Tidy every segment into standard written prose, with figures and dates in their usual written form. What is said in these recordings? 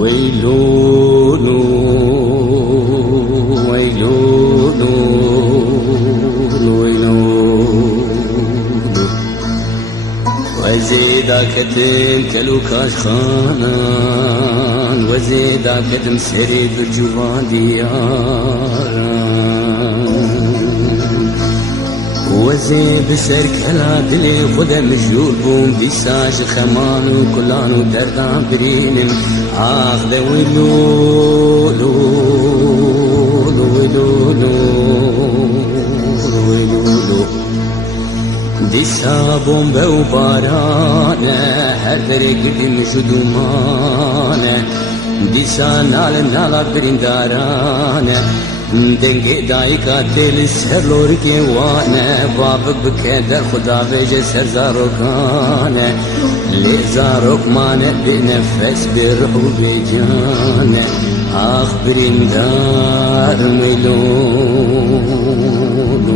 ويلونو ويلونو ويلونو وزيدا كتم تلوكاش خانان وزيدا كتم سريد الجوان دياران وزي بسر كلا دلي خدا مجلول بوم بيساج خمان وكلان ودردان برينم آخذ ويلولو ويلولو ويلولو ديسا بومبا وبارانا هر دري قدم جدومانا ديسا نالا برندارانا دنگی دای کا دل سر لور کے وانا باب بکدر خدا وجه سر زاروکانا لی زاروک مانا بنفس بروح و بجانا آخ برندار ویلون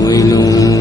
ویلون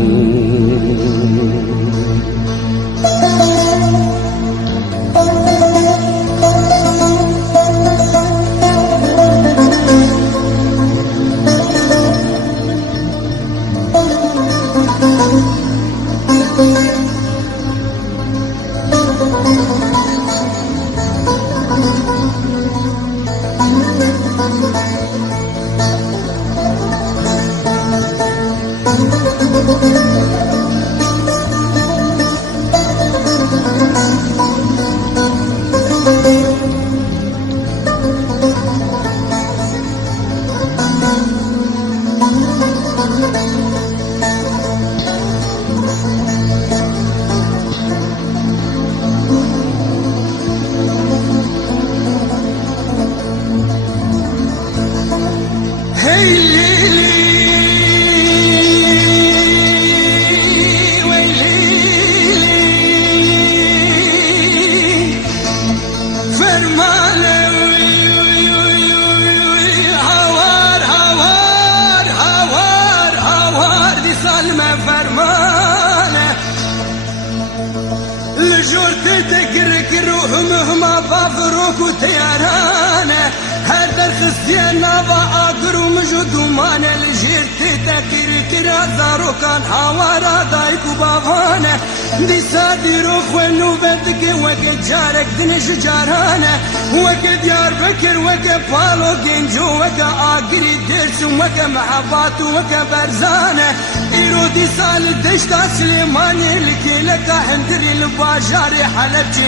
مهما بافروك وتيارانا هذا الخزيان نابا آقر ومجد ومانا لجيرتي تكير كرا زاروكان حوارا دايك وبافانا دي سادي روخ ونوبتك وكي جارك دنش جارانا وكي ديار بكر وكي بالو جنجو وكي آقري درس وكي محبات وكي برزانا إيرو دي سال دشتا سليماني لكي لكا حندري الباجاري حلبجي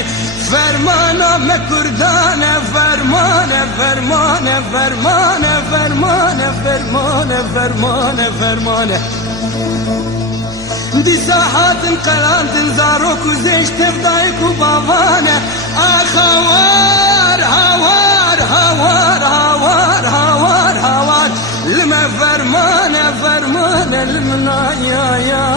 فرمانه مكردانه فرمانه فرمانه فرمانه فرمانه فرمانه فرمانه فرمانه دي ساحات قلان تنزاروك وزيش تفضايك وبابانه اخوار هوار هوار هوار هوار هوار لما فرمانه فرمانه لمنا يا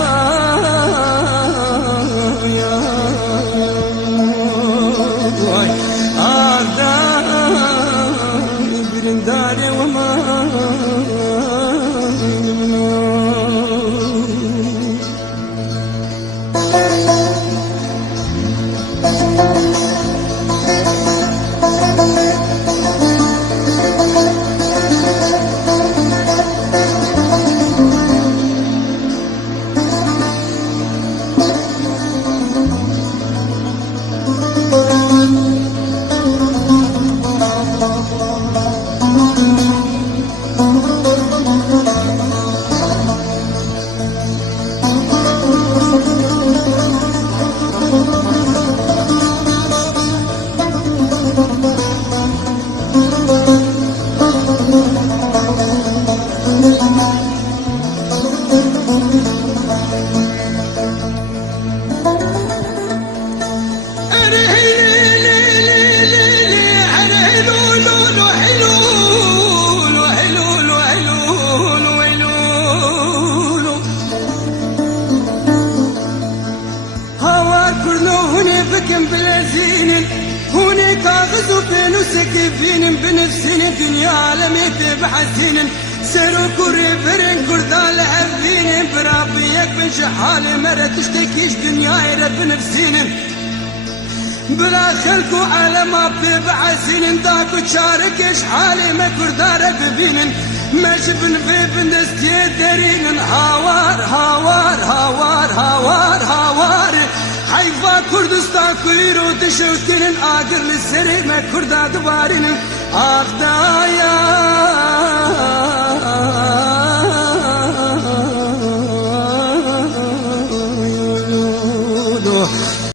برنداري وما سكفين بنفسين دنيا عالمي تبحثين سرو كوري برن كردال عذين برابيك بن شحال مرة تشتكيش دنيا رب بنفسين بلا خلق وعلما ببعسين داكو شاركش حالي ما كردار ببينن مجبن ببن دستي درين هاوار هاوار هاوار هاوار هاوار حيفا كردستان كويرو دشوكتن آقر للسري ما كردا دوارين آخدايا